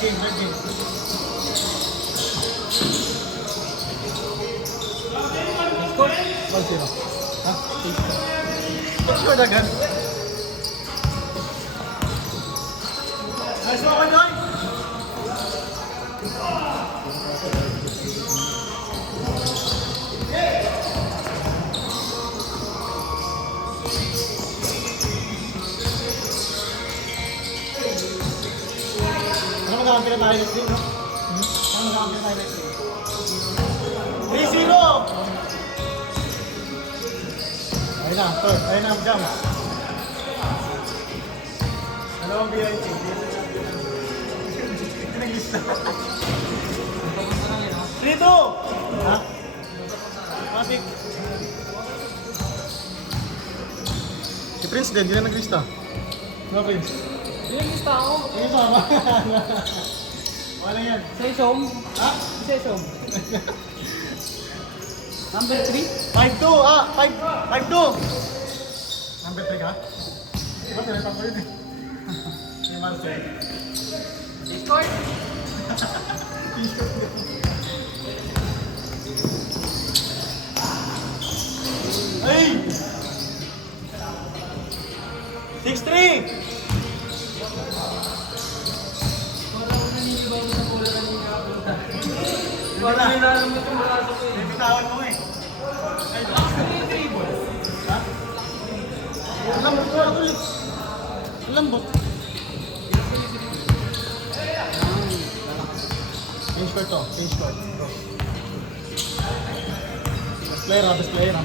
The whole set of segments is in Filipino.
game, third game. Score? 1-0. Ha? Score na gan. Nice one, Joy! Ano magkakampi na tayo next game, no? Ano magkakampi na tayo next game? 3-0! Ayun na, Tor. Ayun na, jam. Ano ang BIT? Nag-lista. 3-2! Ha? Matik. Si Prince din, hindi na nag-lista. Ano, Prince? Nilista ako. Ayun sama. Wala yan. Sa isom? Ha? Sa isom? Number 3? 5-2! Ah! 5-2! Number 3 ka? Iba tinatang ko yun eh. Si Marcel. Score? Ay! 6-3! Wala nila naman itong braso ko May bitawan mo eh. Ay, no. Ha? Ang lambot ko ako ulit. Ang lambot. Change court to. Change court. Best player ha, best player ha.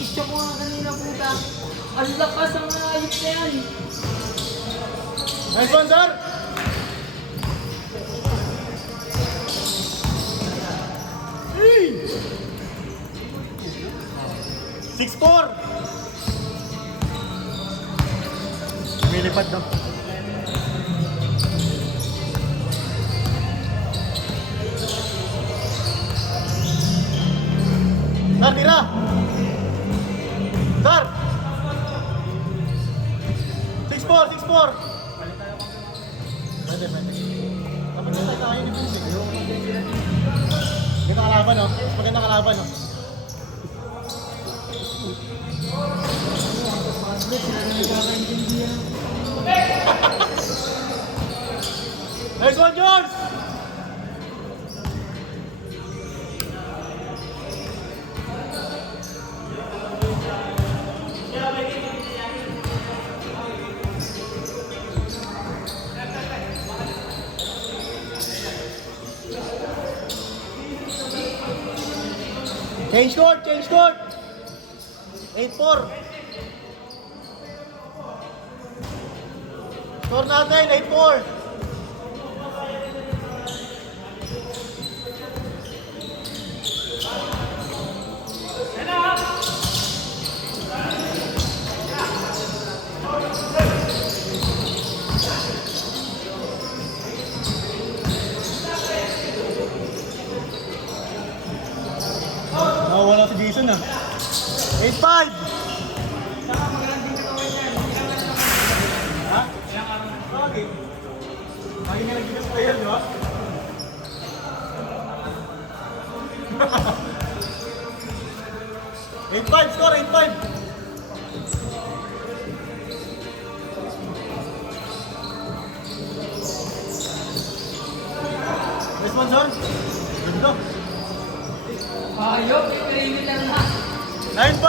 Itcha ko nga kanina puta. Ang lakas ang ayip na yan. Nice one, sir! Hey! 6-4! Lumilipad daw. Sir, tira! Sir! 6-4! 6-4! Pwede, pwede. Dapat na tayo ni Vince. Magandang kalaban, no? Mas magandang kalaban, no? Nice one, George! Change court! Change court! 8-4. Score natin, 8-4. Wala si Jason ah. 8-5. Ha? Okay. Lagi nga nagkikas pa yan, di ba? Score 8-5. Nice one, John. Ganda. Ayop, kainin lang na. 9-5.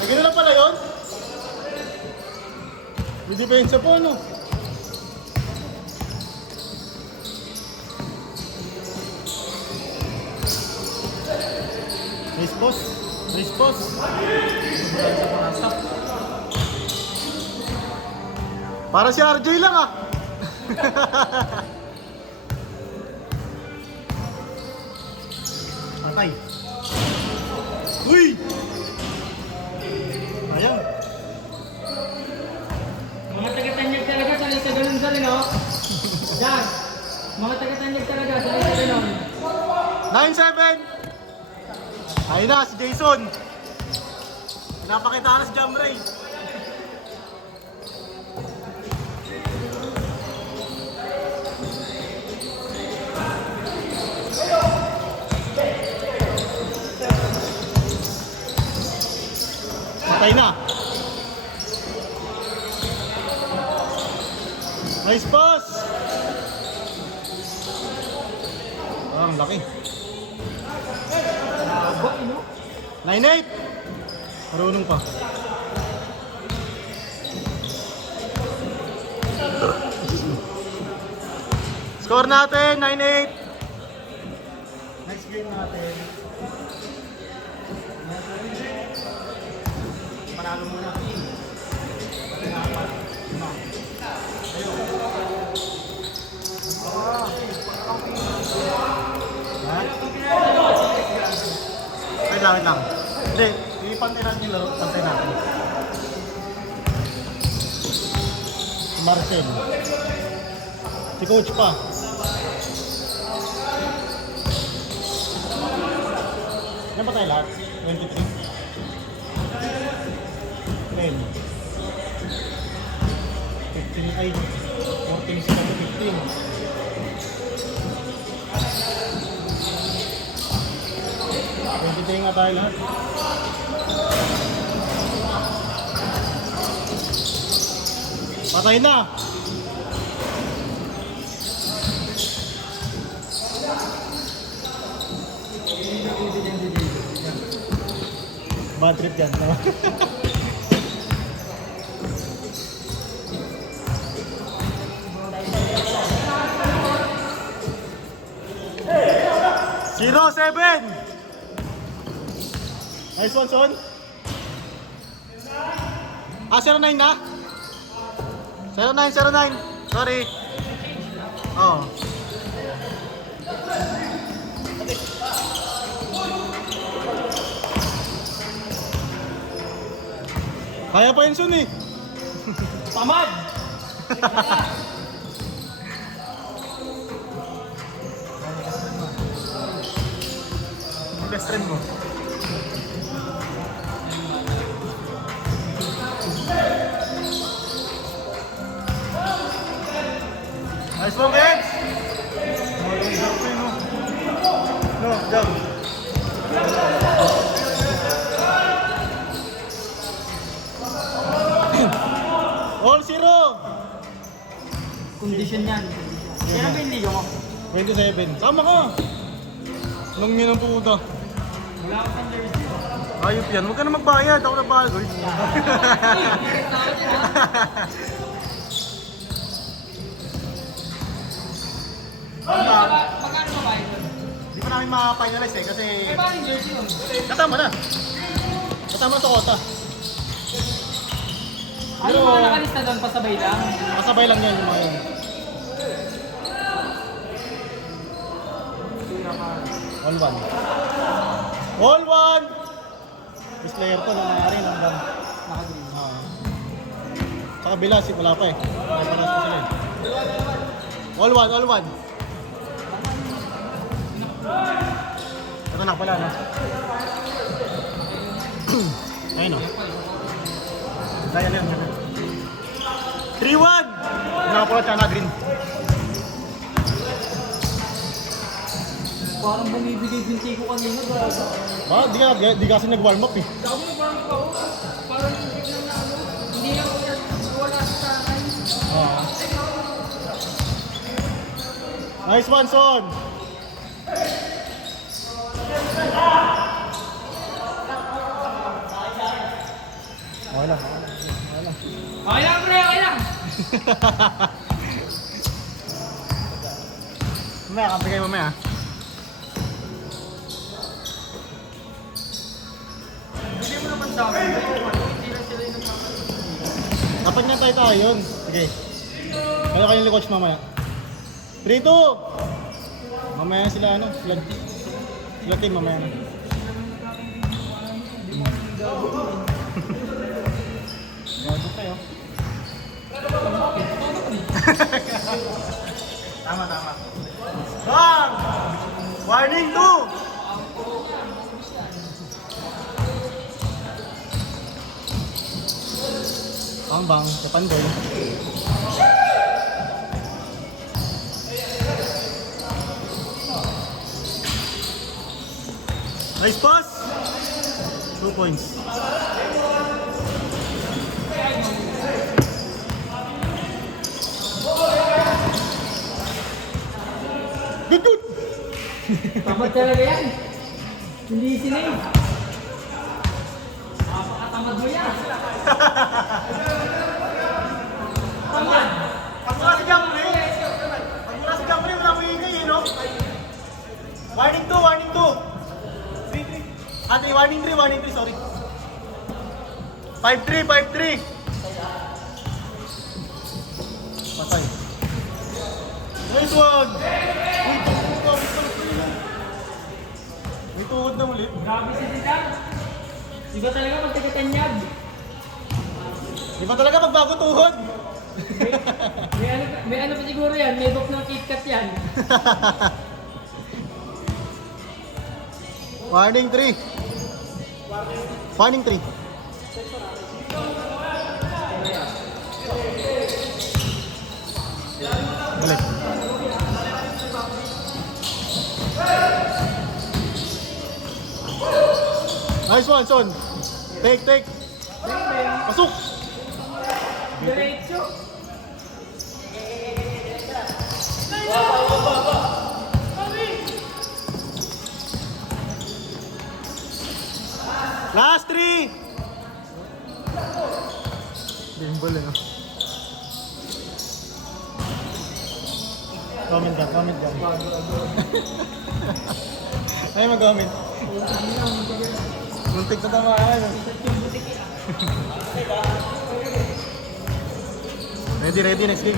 May gano'n lang pala yun? May depensa po, no? Rispos. Rispos. Para si RJ lang ah. Patay. Uy! Ayan. Mga taga-tanyag talaga sanay sa ganun sa no? Yan. Mga taga-tanyag talaga sanay sa ganun. 9-7. Ayun na, si Jason. Pinapakita na si Jamray. Patay na. Nice pass. Ah, ang laki. Aba, ino. 9-8. Marunong pa. Score natin, 9-8. Next game natin. Panalo muna. Wait lang. Hindi, ipantay natin yung laro. Pantay natin. Si Marcel. Si coach pa. Yan ba tayo lahat? 23? 10. 15 ay 14 sila to 15. Tayo nga tayo lahat. Patay na! Bad trip yan. Zero, 7! Nice one, son. Ah, 09 na? 09. Sorry. Oh. Kaya pa yun, son eh. Tamad! Ang best friend mo. Nice one, Vince! No, jump. All zero! Kondisyon yan. Kaya ba yung liga mo? 27. Sama ka! Nang yun ang puta. Wala akong pang jersey. Ayop yan. Huwag ka na magbayad. Ako na bayad. Uy. Magkano ba ito? Hindi pa namin ma-finalize eh kasi Eh, paano yung jersey yun? kasama na. Kasama sa kota. Ano yung mga nakalista doon? Pasabay lang? Kasabay lang yan yung mga yun. All one. All one! This player to nangyari ng bang. Nakagreen. Sa kabila, wala pa eh. May paras pa sila eh. All one. Ito na pala, no? Ayun, no? Daya lang. 3-1! Nakapulat siya na green. Parang bumibigay binti ko kanina. Di kasi nag-warm up eh. Ako nag-warm up ako. Parang biglang na ano. Hindi ako wala sa akin. Nice one, son! Okay lang. Okay lang pre, okay lang. Mamaya, kampi kayo mamaya. Hindi mo naman sa akin. Hindi lang sila yung nagmamahal. Dapat nga tayo yun. Sige. Kaya kayo yung coach mamaya. 3-2! Mamaya sila ano? Sila team mamaya na. Gago kayo. Tama. Bang! Warning 2! Bang, Japan boy. Nice pass! 2 points. Good, good! Tamad talaga yan. Hindi sinave. Napakatamad mo yan. Tamad. Pag mula si Jamri, wala mo hingay eh, no? Warning 2, warning 2. 3-3. Ah, warning 3, sorry. 5-3, 5-3. Patay. Nice one! Uy, may tuhod na ulit. Grabe si Tita. Iba talaga magtagatanyag. Di ba talaga magbago tuhod? May ano pa siguro yan. May book ng KitKat yan. Warning 3. Warning 3. Balik. Nice one, son. Take. Pasok. Diretso. Last 3. Dimble eh, no? Comment ka. Ay, mag-comment. Muntik na tamaan. Ready, next game.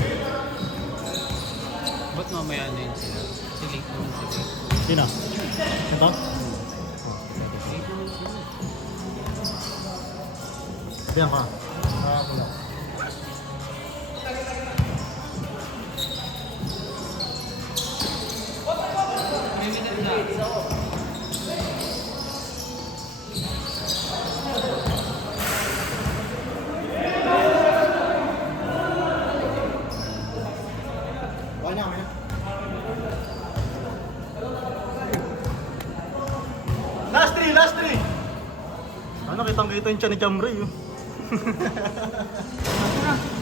Ba't mamaya na yun sila? Sige, sige. Sino? Ito? Diyan ka. Wala. Last 3. Ano, kitang-kita yung tiyan ni Jamray, oh.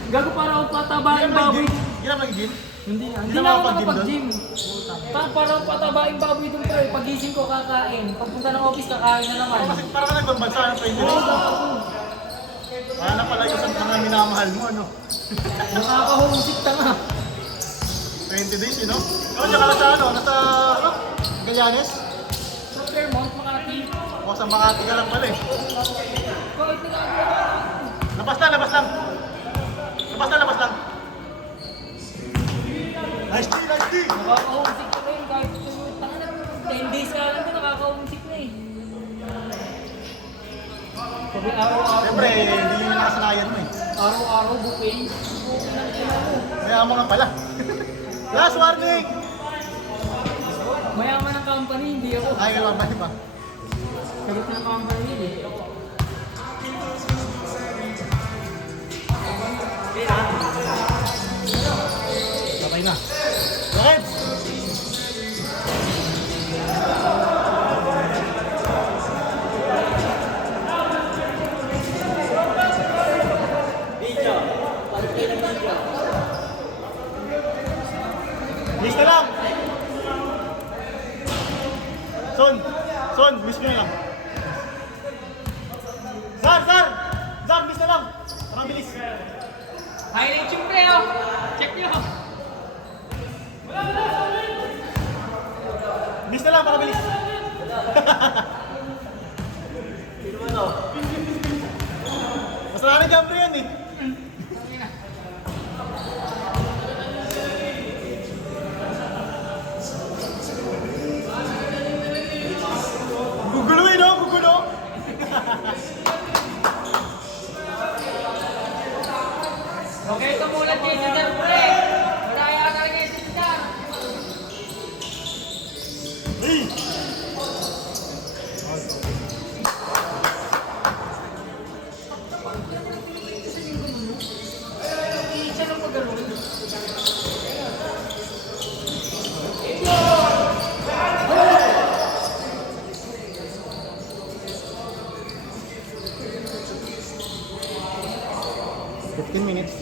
Gago para ako patabain baboy. Hindi na mag-gym? Hindi Hindi na na ako makapag-gym nakapag-gym. Para ako patabain baboy dun pre. Pagising ko kakain. Pagpunta ng office kakain na naman. Kasi parang ka nagbabansa ng 20 days. Paano pala yung sa mga minamahal mo, ano? Nakaka-homesick tanga. 20 days, you know? Ikaw dyan ka na sa ano? Nasa, ano? Gallanes? Sa Fairmont, Makati. O sa Makati ka lang pala eh. Kahit nagagawa. Labas lang. Labas lang. Nice D. Nakaka-homesick ka rin. Kahit tanga na 10 days ka lang din, nakaka-homesick na eh. Sabi araw-araw. Siyempre, hindi yung nakasanayan mo eh. Araw-araw buffet. Kaya mo nga pala. Last warning! Mayaman ang company, hindi ako. Ay, wala ba iba? Sagot ng company eh. Okay na. Bakit? Miss na lang. Son, miss mo na lang. Zar, miss na lang. Parang bilis. Highlight yung pre oh. Check nyo. Miss na lang, parang bilis. Masalanan jumper yan eh. Gugulo eh, no? Gugulo. Okay, tumulat kayo si Dar pre. Maraya ka talaga yung si Dar. Hey! Siya nang pagkaroon. Minutes.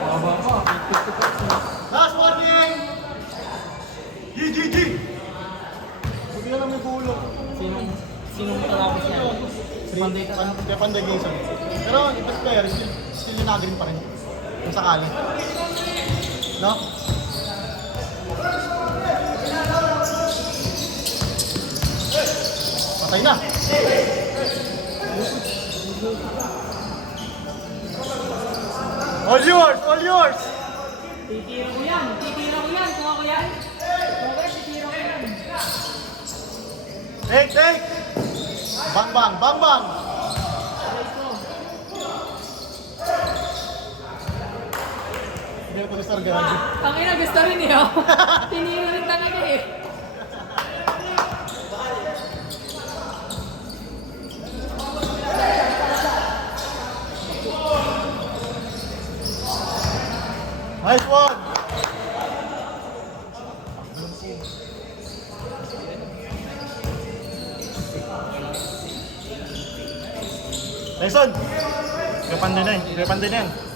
Baba pa. Last warning! Panday talaga. Kaya Panday Jason. Pero ibang player, still linagrin pa rin. Kung sakali. No? Patay na. All yours! All yours! Titira ko yan. Titira ko yan. Kuha ko yan. Okay, titira ko yan. Take, take! Bang, bang, bang, bang! Hindi ko gusto rin. Tangina, gusto rin eh. Oh. Tinira rin talaga eh. Nice one! Tyson! Repande na eh. Repande na yan.